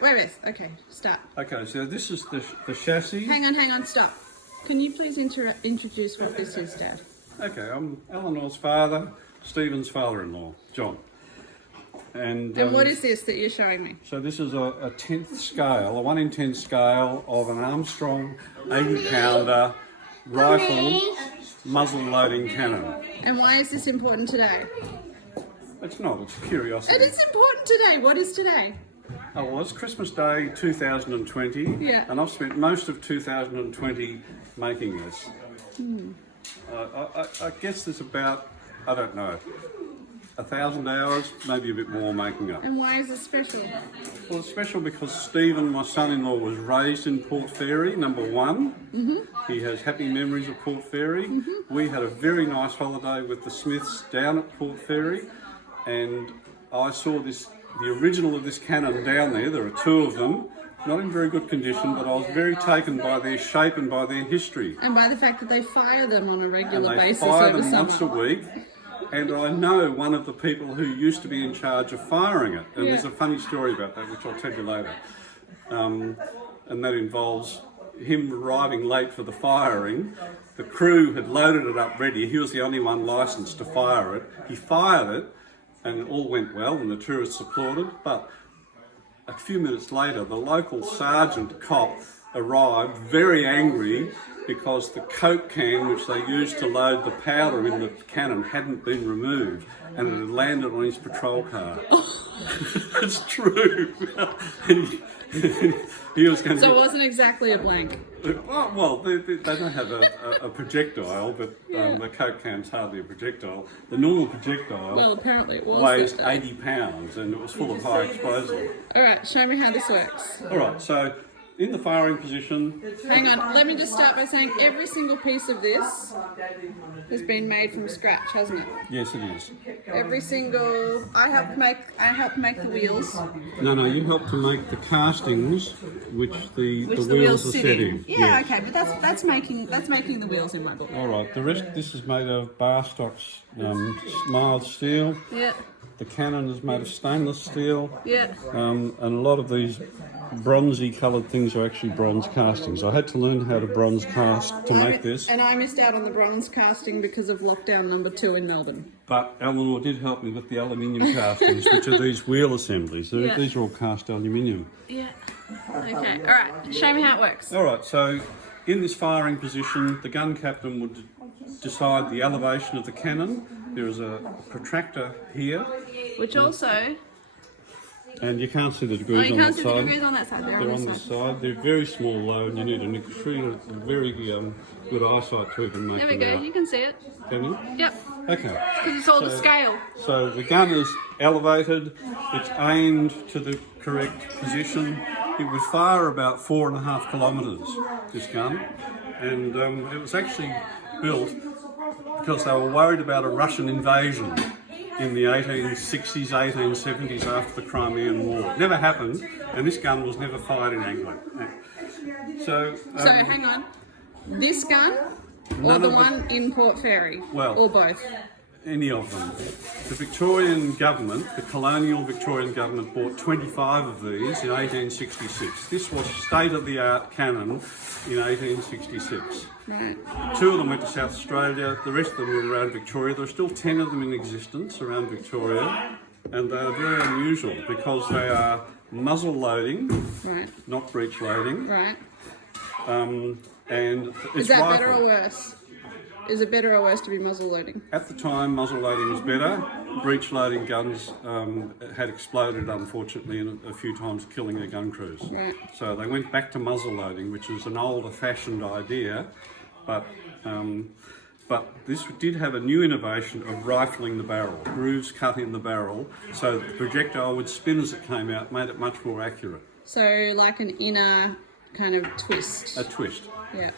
Wait, okay, start. Okay, so this is the chassis. Hang on, stop. Can you please introduce what this is, Dad? Okay, I'm Eleanor's father, Stephen's father-in-law, John. And what is this that you're showing me? So this is a 10th scale, a 1 in 10 scale of an Armstrong 80-pounder rifle muzzle-loading cannon. And why is this important today? It's not, it's curiosity. It is important today. What is today? Oh, well, it's Christmas Day 2020, Yeah. and I've spent most of 2020 making this. I guess there's about, I don't know, 1,000 hours, maybe a bit more making up. And why is it special? Well, it's special because Stephen, my son-in-law, was raised in Port Fairy, number one. He has happy memories of Port Fairy. We had a very nice holiday with the Smiths down at Port Fairy, and I saw the original of this cannon down there. There are two of them, not in very good condition, but I was very taken by their shape and by their history. And by the fact that they fire them on a regular And they basis fire over them summer. once a week. And I know one of the people who used to be in charge of firing it. And there's a funny story about that, which I'll tell you later. And that involves him arriving late for the firing. The crew had loaded it up ready. He was the only one licensed to fire it. He fired it, and it all went well, and the tourists applauded. But a few minutes later, the local sergeant cop arrived very angry because the Coke can which they used to load the powder in the cannon hadn't been removed, and it had landed on his patrol car. It's true. He was going So it wasn't exactly a blank. well, they don't have a projectile, but the Coke can's hardly a projectile. The normal projectile Well, apparently it was. weighs 80 pounds, and it was full of high explosive. All right, show me how this works. All right, so in the firing position. Hang on, let me just start by saying every single piece of this has been made from scratch, hasn't it? Yes, it is. Every single. I helped make the wheels. No, you helped to make the castings, which the wheels are sit set in. in. Yeah, Yes. okay, but that's making the wheels in my book. All right, the rest. This is made of bar stocks, mild steel. Yeah, The cannon is made of stainless steel. yeah. And a lot of these bronzy coloured things are actually bronze castings. I had to learn how to bronze cast to make this. And I missed out on the bronze casting because of lockdown number 2 in Melbourne. But Eleanor did help me with the aluminium castings, which are these wheel assemblies. Yeah. These are all cast aluminium. Yeah. Okay. All right. Show me how it works. All right, so in this firing position, the gun captain would decide the elevation of the cannon. There is a protractor here, Which also. and you can't see the Oh, degrees you on can't that see the side. degrees on that side. They're on this side. They're very small though, and you need a very good eyesight to even make There we them go. out. You can see it. Can you? Yep. Okay. Because it's all the scale. So the gun is elevated, it's aimed to the correct position. It would fire about 4.5 kilometres, this gun, and it was actually built because they were worried about a Russian invasion in the 1860s, 1870s after the Crimean War. It never happened, and this gun was never fired in England. So Hang on. This gun or none the of the- one in Port Fairy? Well- Or both? any of them. The Victorian government, the colonial Victorian government, bought 25 of these in 1866. This was state-of-the-art cannon in 1866. Right. 2 of them went to South Australia, the rest of them were around Victoria. There are still 10 of them in existence around Victoria, and they are very unusual because they are muzzle loading, Right. not breech loading, Right. and it's Is that better rifle. or worse? Is it better or worse to be muzzle loading? At the time, muzzle loading was better. Breech loading guns had exploded, unfortunately, a few times, killing their gun crews. Right. So they went back to muzzle loading, which is an older-fashioned idea, but this did have a new innovation of rifling the barrel, grooves cut in the barrel, so the projectile would spin as it came out, made it much more accurate. So like an inner kind of twist. A twist. Yeah.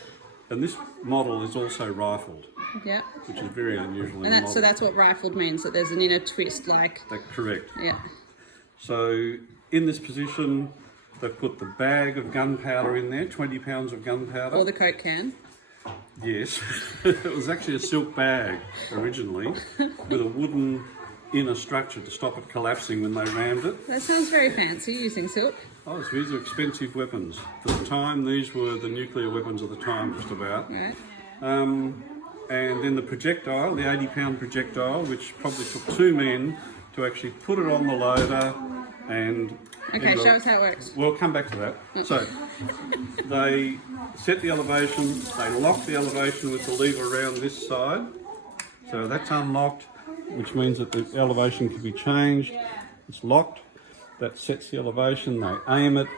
And this model is also rifled, Yeah. which is very unusual in And a model. so that's what rifled means, that there's an inner twist, like. That's correct. Yeah. So in this position, they've put the bag of gunpowder in there, 20 pounds of gunpowder. Or the Coke can. Yes, it was actually a silk bag originally with a wooden inner structure to stop it collapsing when they rammed it. That sounds very fancy, using silk. Oh, so these are expensive weapons. For the time, these were the nuclear weapons of the time, just about. Right. And then the projectile, the 80-pound projectile, which probably took 2 men to actually put it on the loader and... Okay, show us how it works. We'll come back to that. So, they set the elevation, they lock the elevation with the lever around this side. So that's unlocked, which means that the elevation can be changed. It's locked, that sets the elevation, they aim it,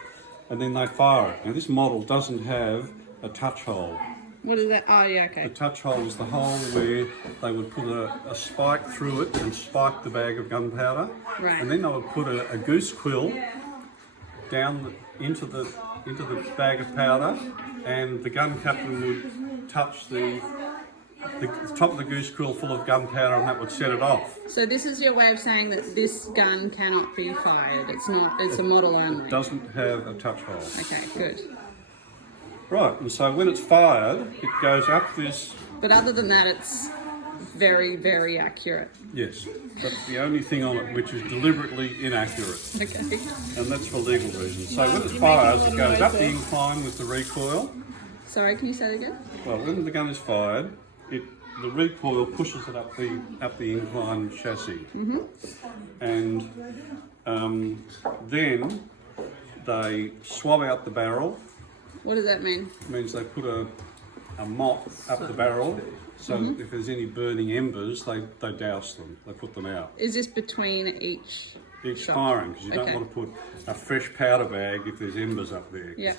and then they fire it. Now this model doesn't have a touch hole. What is that? Oh, yeah, okay. The touch hole is the hole where they would put a spike through it and spike the bag of gunpowder. Right. And then they would put a goose quill down into the bag of powder, and the gun captain would touch the top of the goose quill full of gunpowder, and that would set it off. So this is your way of saying that this gun cannot be fired. It's not. It's a model only. It doesn't have a touch hole. Okay, good. Right, and so when it's fired, it goes up this. But other than that, it's very, very accurate. Yes, that's the only thing on it which is deliberately inaccurate. Okay. And that's for legal reasons. So when it fires, it goes up the incline with the recoil. Sorry, can you say that again? Well, when the gun is fired, the recoil pushes it up the incline chassis. Mm-hmm. And then they swab out the barrel. What does that mean? It means they put a mop up the barrel, so that if there's any burning embers, they douse them, they put them out. Is this between each shot? Firing, because you don't want to put a fresh powder bag if there's embers up there. Yeah.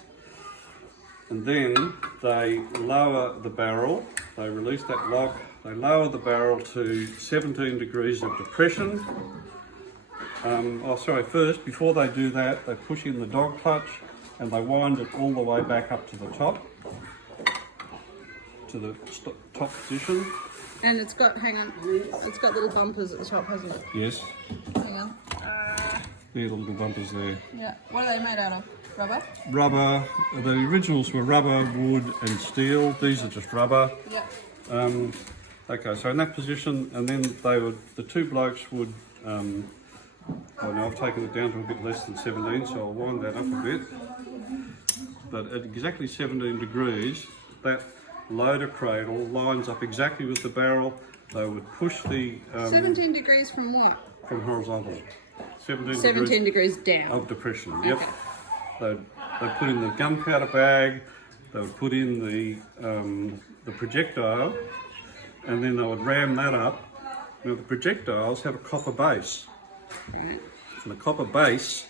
And then they lower the barrel, they release that lock, they lower the barrel to 17 degrees of depression. First, before they do that, they push in the dog clutch and they wind it all the way back up to the top, to the top position. And it's got, hang on, it's got little bumpers at the top, hasn't it? Yes. Hang on. There are the little bumpers there. Yeah. What are they made out of? Rubber? Rubber. The originals were rubber, wood and steel. These are just rubber. Yeah. Okay, so in that position, and then the two blokes would, now I've taken it down to a bit less than 17, so I'll wind that up a bit. But at exactly 17 degrees, that loader cradle lines up exactly with the barrel. They would push the... 17 degrees from what? From horizontal. 17 degrees down. Of depression, yep. Okay. They'd put in the gunpowder bag, they would put in the projectile, and then they would ram that up. Now the projectiles have a copper base. Right. And the copper base,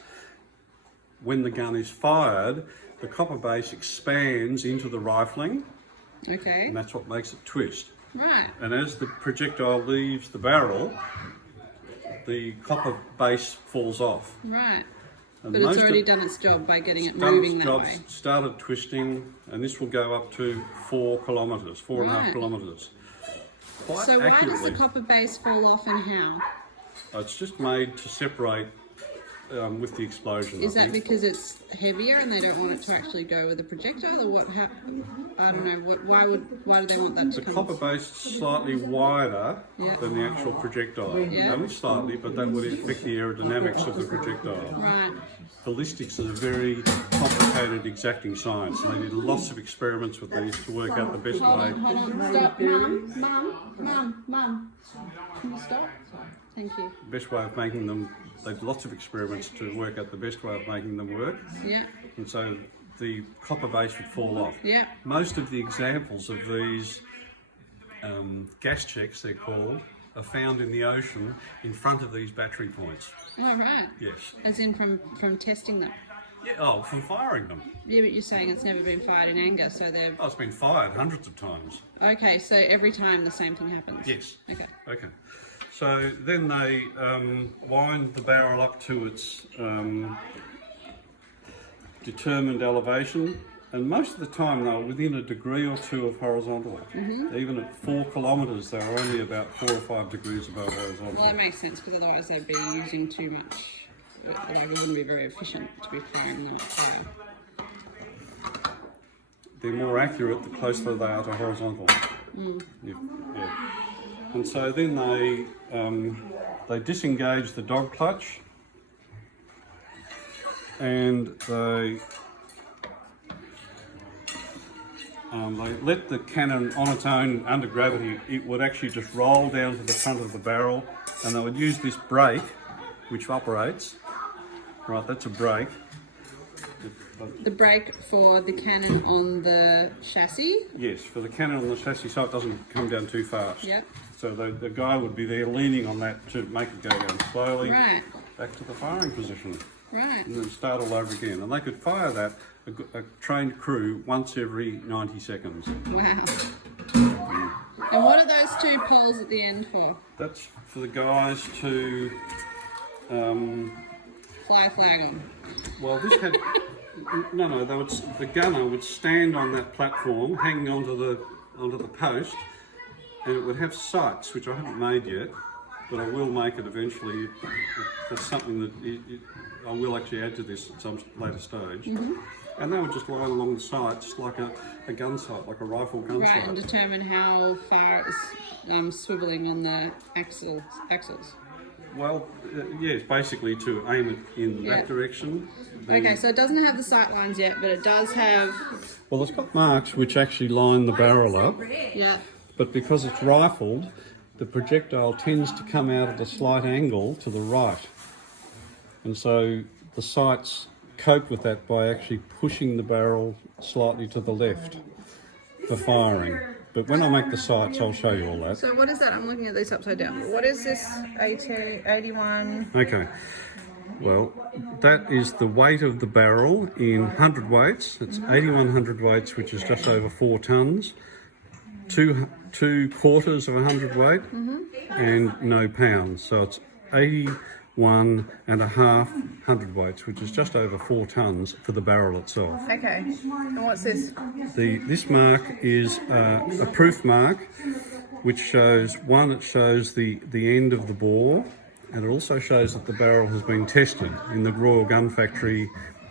when the gun is fired, the copper base expands into the rifling, Okay. and that's what makes it twist. Right. And as the projectile leaves the barrel, the copper base falls off. Right. And But it's already done its job by getting it moving that way. Started twisting, and this will go up to 4 kilometres, 4.5 kilometres. Quite So why does accurately. the copper base fall off and how? It's just made to separate with the explosion. Is I that think. because it's heavier and they don't want it to actually go with the projectile, or what? I don't know. Why do they want that to The come? copper base is slightly wider Yeah. than the actual projectile. Yeah. Only slightly, but that would affect the aerodynamics of the projectile. Right. Ballistics is a very complicated, exacting science, and they did lots of experiments with these to work out the best Hold way. on, stop, Mum. Can you stop? Thank you. Best way of making them. They did lots of experiments to work out the best way of making them work, Yeah. and so the copper base would fall off. Yeah. Most of the examples of these gas checks, they're called, are found in the ocean in front of these battery points. Oh, right. Yes. As in from testing them. Yeah, from firing them. Yeah, but you're saying it's never been fired in anger, so they're... Oh, it's been fired hundreds of times. Okay, so every time the same thing happens? Yes. Okay. Okay. So then they wind the barrel up to its determined elevation, and most of the time they were within a degree or two of horizontal. Mm-hmm. Even at 4 kilometres, they were only about 4 or 5 degrees above horizontal. Well, that makes sense, because otherwise they'd be using too much. It wouldn't be very efficient to be firing them at fire. They're more accurate the closer they are to horizontal. Mm. Yeah. And so then they disengage the dog clutch, and they let the cannon on its own under gravity. It would actually just roll down to the front of the barrel, and they would use this brake, which operates. Right, that's a brake. The brake for the cannon on the chassis? Yes, for the cannon on the chassis so it doesn't come down too fast. Yep. So the guy would be there leaning on that to make it go down slowly back to the firing position. Right. And then start all over again. And they could fire that, a trained crew, once every 90 seconds. Wow. And what are those two poles at the end for? That's for the guys to... Fly a flag on. Well, this had... No, the gunner would stand on that platform, hanging onto the post, and it would have sights, which I haven't made yet, but I will make it eventually. That's something that I will actually add to this at some later stage. Mm-hmm. And they would just lie along the sights like a gun sight, like a rifle gun sight. Right, and determine how far it's swiveling on the axles. Well, yes, basically to aim it in that direction. Okay, so it doesn't have the sight lines yet, but it does have... Well, it's got marks which actually line the barrel up. Yeah. But because it's rifled, the projectile tends to come out at a slight angle to the right. And so the sights cope with that by actually pushing the barrel slightly to the left for firing. But when I make the sights, I'll show you all that. So what is that? I'm looking at these upside down. What is this 81? Okay. Well, that is the weight of the barrel in hundredweights. It's 81 hundredweights, which is just over 4 tonnes. Two quarters of a hundredweight, and no pounds. So it's 81 and a half hundredweights, which is just over 4 tonnes for the barrel itself. Okay. And what's this? This mark is a proof mark, which shows, one, it shows the end of the bore, and it also shows that the barrel has been tested in the Royal Gun Factory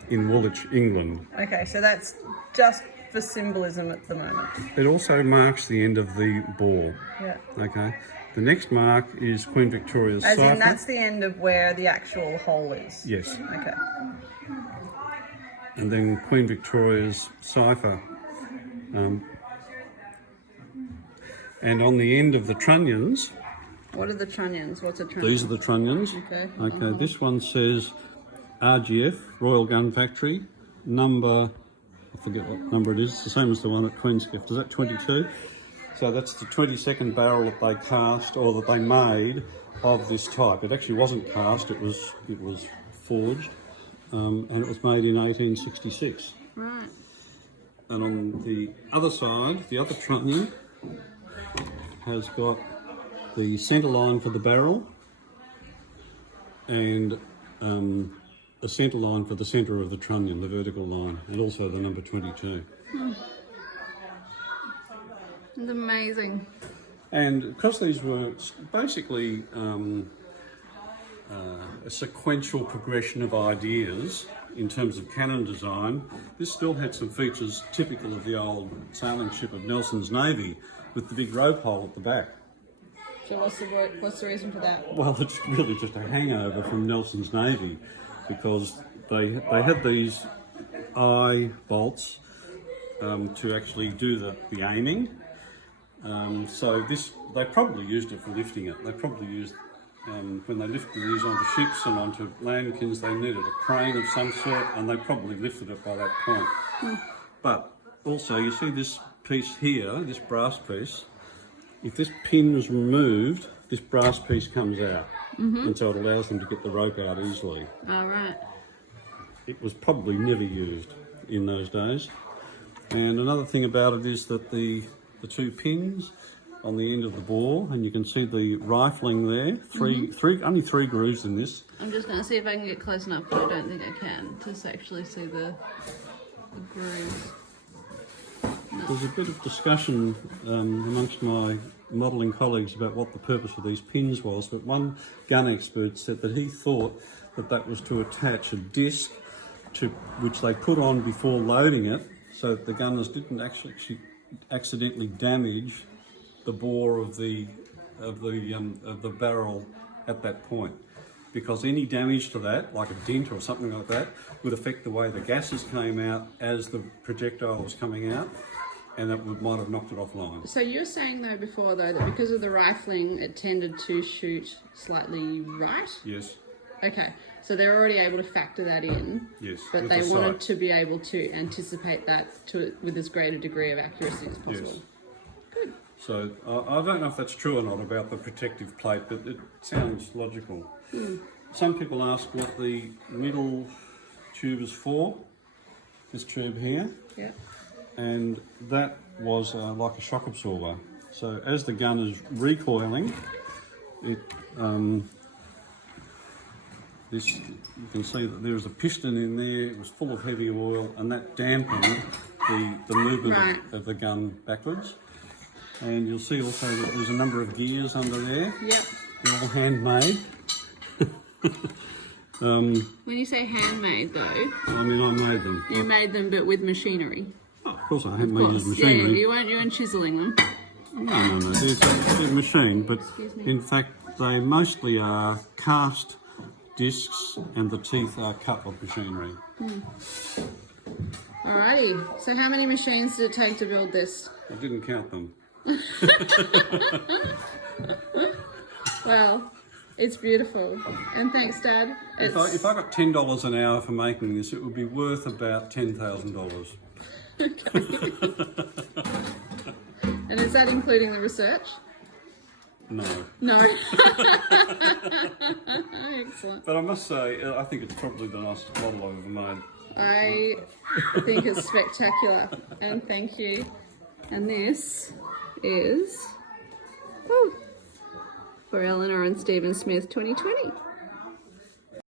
in Woolwich, England. Okay, so that's just for symbolism at the moment. It also marks the end of the bore. Yeah. Okay. The next mark is Queen Victoria's As cipher. in that's the end of where the actual hole is? Yes. Okay. And then Queen Victoria's cipher. And on the end of the trunnions... What are the trunnions? What's a trunnion? These are the trunnions. Okay. Okay, this one says RGF, Royal Gun Factory, number... I forget what number it is. It's the same as the one at Queen's Gift. Is that 22? So that's the 22nd barrel that they cast or that they made of this type. It actually wasn't cast. It was forged, and it was made in 1866. Right. And on the other side, the other trunnion has got the centre line for the barrel and a centre line for the centre of the trunnion, the vertical line, and also the number 22. It's amazing. And because these were basically a sequential progression of ideas in terms of cannon design, this still had some features typical of the old sailing ship of Nelson's Navy with the big rope hole at the back. So what's the reason for that? Well, it's really just a hangover from Nelson's Navy, because they had these eye bolts to actually do the aiming. So they probably used it for lifting it. They probably used, when they lifted these onto ships and onto lambkins, they needed a crane of some sort, and they probably lifted it by that point. But also, you see this piece here, this brass piece, if this pin was removed, this brass piece comes out, and so it allows them to get the rope out easily. All right. It was probably never used in those days. And another thing about it is that the two pins on the end of the bore, and you can see the rifling there, only three grooves in this. I'm just going to see if I can get close enough, but I don't think I can to actually see the grooves. There's a bit of discussion amongst my modelling colleagues about what the purpose of these pins was, but one gun expert said that he thought that was to attach a disc to which they put on before loading it, so that the gunners didn't actually accidentally damage the bore of the barrel at that point. because any damage to that, like a dent or something like that, would affect the way the gases came out as the projectile was coming out, and that might have knocked it offline. So you're saying though before though that because of the rifling, it tended to shoot slightly right. Yes. Okay, so they're already able to factor that in. Yes. But with they the wanted sight. to be able to anticipate that with as great a degree of accuracy as possible. Yes. Good. So I don't know if that's true or not about the protective plate, but it sounds logical. Some people ask what the middle tube is for. This tube here. Yeah. And that was like a shock absorber. So as the gun is recoiling, it this you can see that there was a piston in there. It was full of heavy oil, and that dampened the movement Right. of the gun backwards. And you'll see also that there's a number of gears under there. Yep. They're all handmade. When you say handmade though, I mean, I made them. you made them but with machinery. Of course, I haven't made Of this course. machinery. Yeah, you weren't chiseling them. No, they're machined, but me. in fact they mostly are cast discs and the teeth are cut of machinery. Alrighty. So how many machines did it take to build this? I didn't count them. Well, it's beautiful. And thanks, Dad. If I got $10 an hour for making this, it would be worth about $10,000. And is that including the research? No. No. Excellent. But I must say, I think it's probably the nicest model I've ever made. I think it's spectacular. And thank you. And this is for Eleanor and Stephen Smith 2020.